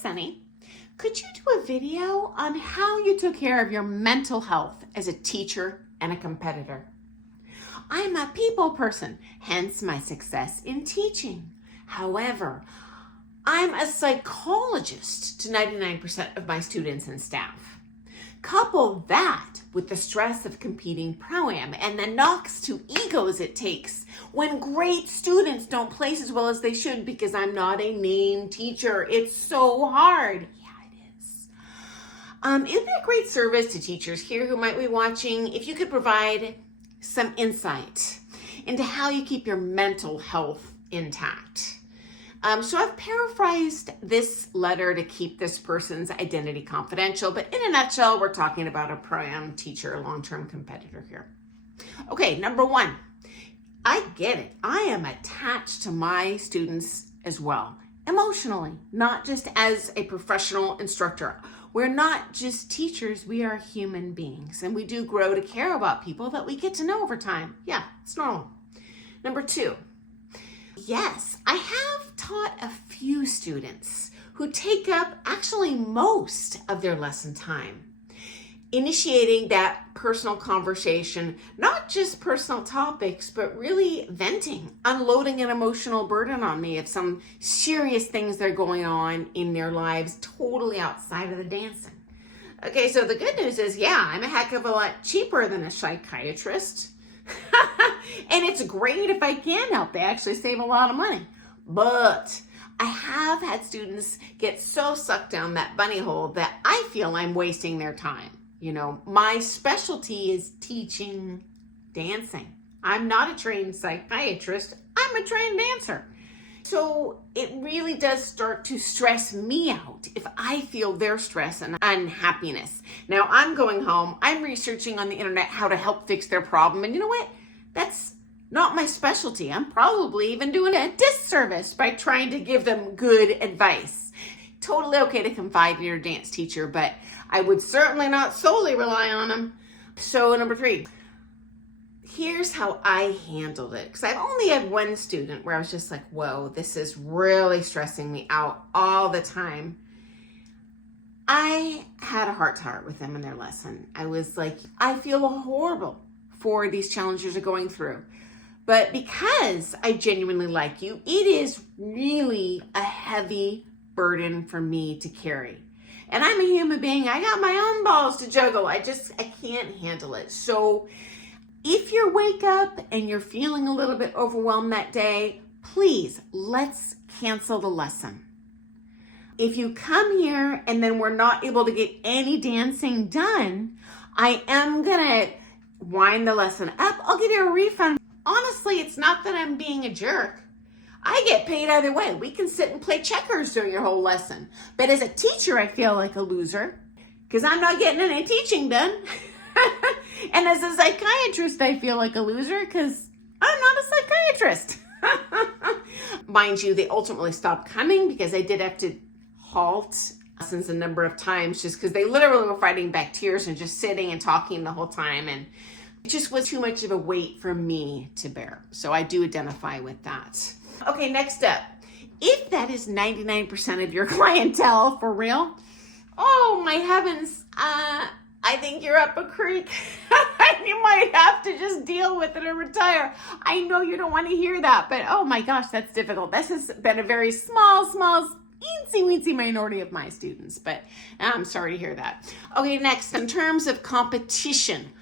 Sunny. Could you do a video on how you took care of your mental health as a teacher and a competitor? I'm a people person, hence my success in teaching. However, I'm a psychologist to 99% of my students and staff. Couple that with the stress of competing pro-am and the knocks to egos it takes when great students don't place as well as they should because I'm not a named teacher. It's so hard. It'd be a great service to teachers here who might be watching if you could provide some insight into how you keep your mental health intact. So I've paraphrased this letter to keep this person's identity confidential, but in a nutshell, we're talking about a pro-am teacher, a long-term competitor here. Okay, number one, I get it. I am attached to my students as well, emotionally, not just as a professional instructor. We're not just teachers, we are human beings, and we do grow to care about people that we get to know over time. Yeah, it's normal. Number two, yes, I have taught a few students who take up actually most of their lesson time, initiating that personal conversation, not just personal topics, but really venting, unloading an emotional burden on me of some serious things that are going on in their lives, totally outside of the dancing. Okay, so the good news is, yeah, I'm a heck of a lot cheaper than a psychiatrist. And it's great if I can help. They actually save a lot of money. But I have had students get so sucked down that bunny hole that I feel I'm wasting their time. You know, my specialty is teaching dancing. I'm not a trained psychiatrist. I'm a trained dancer. So it really does start to stress me out if I feel their stress and unhappiness. Now I'm going home, I'm researching on the internet how to help fix their problem. And you know what? That's not my specialty. I'm probably even doing a disservice by trying to give them good advice. Totally okay to confide in your dance teacher, but I would certainly not solely rely on them. So number three, here's how I handled it. Because I've only had one student where I was just like, whoa, this is really stressing me out all the time. I had a heart-to-heart with them in their lesson. I was like, I feel horrible for these challenges are going through. But because I genuinely like you, it is really a heavy burden for me to carry. And I'm a human being. I got my own balls to juggle. I can't handle it. So if you wake up and you're feeling a little bit overwhelmed that day, please, let's cancel the lesson. If you come here and then we're not able to get any dancing done, I am gonna wind the lesson up. I'll give you a refund. Honestly, it's not that I'm being a jerk. I get paid either way. We can sit and play checkers during your whole lesson. But as a teacher, I feel like a loser because I'm not getting any teaching done. And as a psychiatrist, I feel like a loser because I'm not a psychiatrist. Mind you, they ultimately stopped coming because I did have to halt lessons a number of times just because they literally were fighting back tears and just sitting and talking the whole time. And it just was too much of a weight for me to bear. So I do identify with that. Okay, next up. If that is 99% of your clientele for real, oh my heavens, I think you're up a creek. You might have to just deal with it or retire. I know you don't want to hear that, but oh my gosh, that's difficult. This has been a very small, eensy-weensy minority of my students, but I'm sorry to hear that. Okay, next, in terms of competition,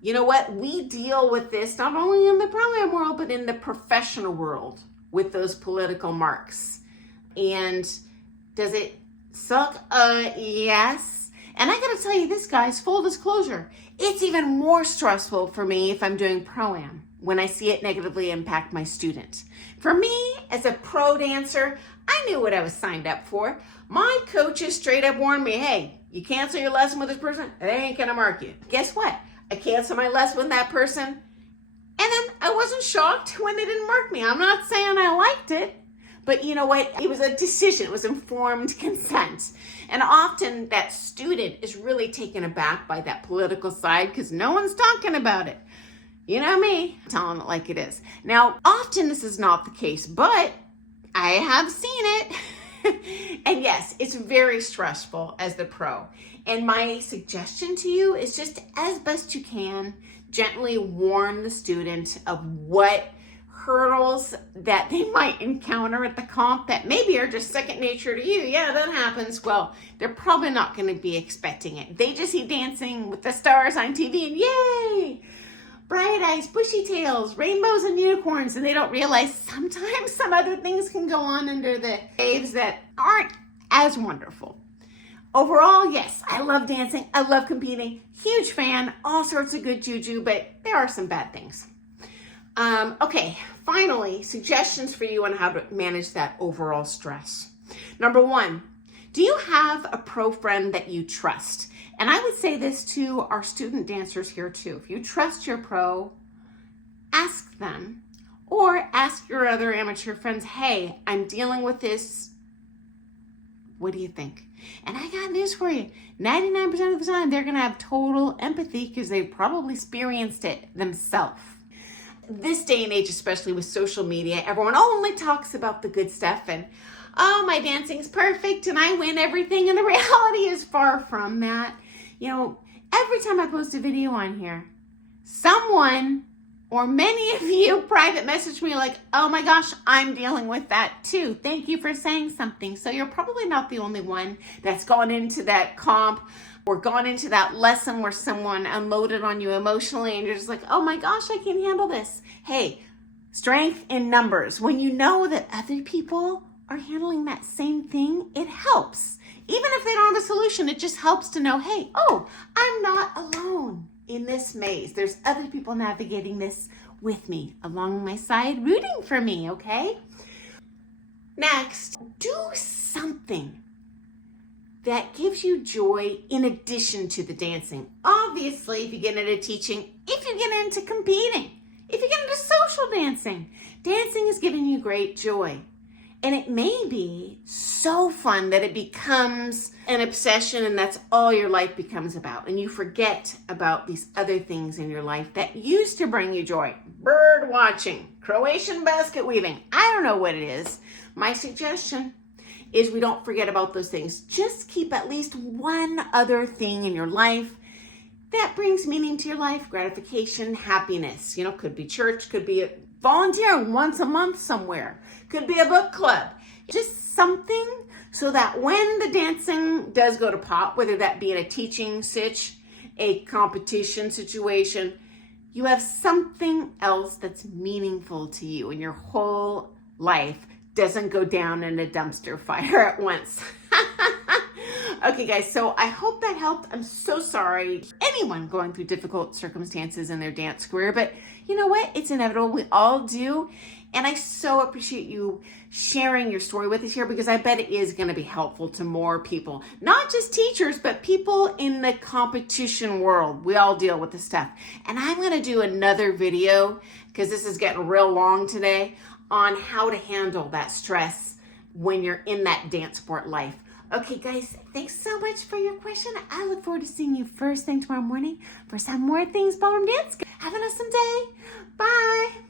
you know what? We deal with this not only in the program world, but in the professional world with those political marks. And does it suck? Yes. And I gotta tell you this, guys, full disclosure, it's even more stressful for me if I'm doing pro-am when I see it negatively impact my student. For me, as a pro dancer, I knew what I was signed up for. My coaches straight up warned me, hey, you cancel your lesson with this person, they ain't gonna mark you. Guess what? I canceled my lesson with that person, and then I wasn't shocked when they didn't mark me. I'm not saying I liked it, but you know what? It was a decision. It was informed consent. And often that student is really taken aback by that political side because no one's talking about it. You know me, telling it like it is. Now, often this is not the case, but I have seen it. And yes, it's very stressful as the pro. And my suggestion to you is just, as best you can, gently warn the student of what hurdles that they might encounter at the comp that maybe are just second nature to you. Yeah, that happens. Well, they're probably not going to be expecting it. They just see Dancing with the Stars on TV and yay! Bright eyes, bushy tails, rainbows and unicorns, and they don't realize sometimes some other things can go on under the waves that aren't as wonderful. Overall, yes, I love dancing. I love competing. Huge fan, all sorts of good juju, but there are some bad things. Okay, finally, suggestions for you on how to manage that overall stress. Number one, do you have a pro friend that you trust? And I would say this to our student dancers here too. If you trust your pro, ask them, or ask your other amateur friends, hey, I'm dealing with this. What do you think? And I got news for you. 99% of the time, they're going to have total empathy because they've probably experienced it themselves. This day and age, especially with social media, everyone only talks about the good stuff and, oh, my dancing's perfect and I win everything. And the reality is far from that. You know, every time I post a video on here, someone or many of you private message me like, oh my gosh, I'm dealing with that too. Thank you for saying something. So you're probably not the only one that's gone into that comp or gone into that lesson where someone unloaded on you emotionally and you're just like, oh my gosh, I can't handle this. Hey, strength in numbers. When you know that other people are handling that same thing, it helps. Even if they don't have a solution, it just helps to know, hey, oh, I'm not alone in this maze. There's other people navigating this with me, along my side, rooting for me, okay? Next, do something that gives you joy in addition to the dancing. Obviously, if you get into teaching, if you get into competing, if you get into social dancing, dancing is giving you great joy. And it may be so fun that it becomes an obsession and that's all your life becomes about. And you forget about these other things in your life that used to bring you joy. Bird watching, Croatian basket weaving. I don't know what it is. My suggestion is we don't forget about those things. Just keep at least one other thing in your life that brings meaning to your life, gratification, happiness. You know, could be church, could be volunteering once a month somewhere, could be a book club. Just something so that when the dancing does go to pot, whether that be in a teaching sitch, a competition situation, you have something else that's meaningful to you and your whole life doesn't go down in a dumpster fire at once. Okay, guys, so I hope that helped. I'm so sorry. Anyone going through difficult circumstances in their dance career, but you know what? It's inevitable. We all do. And I so appreciate you sharing your story with us here because I bet it is going to be helpful to more people. Not just teachers, but people in the competition world. We all deal with this stuff. And I'm going to do another video because this is getting real long today on how to handle that stress when you're in that dance sport life. Okay, guys, thanks so much for your question. I look forward to seeing you first thing tomorrow morning for some more things Ballroom Dance. Have an awesome day. Bye.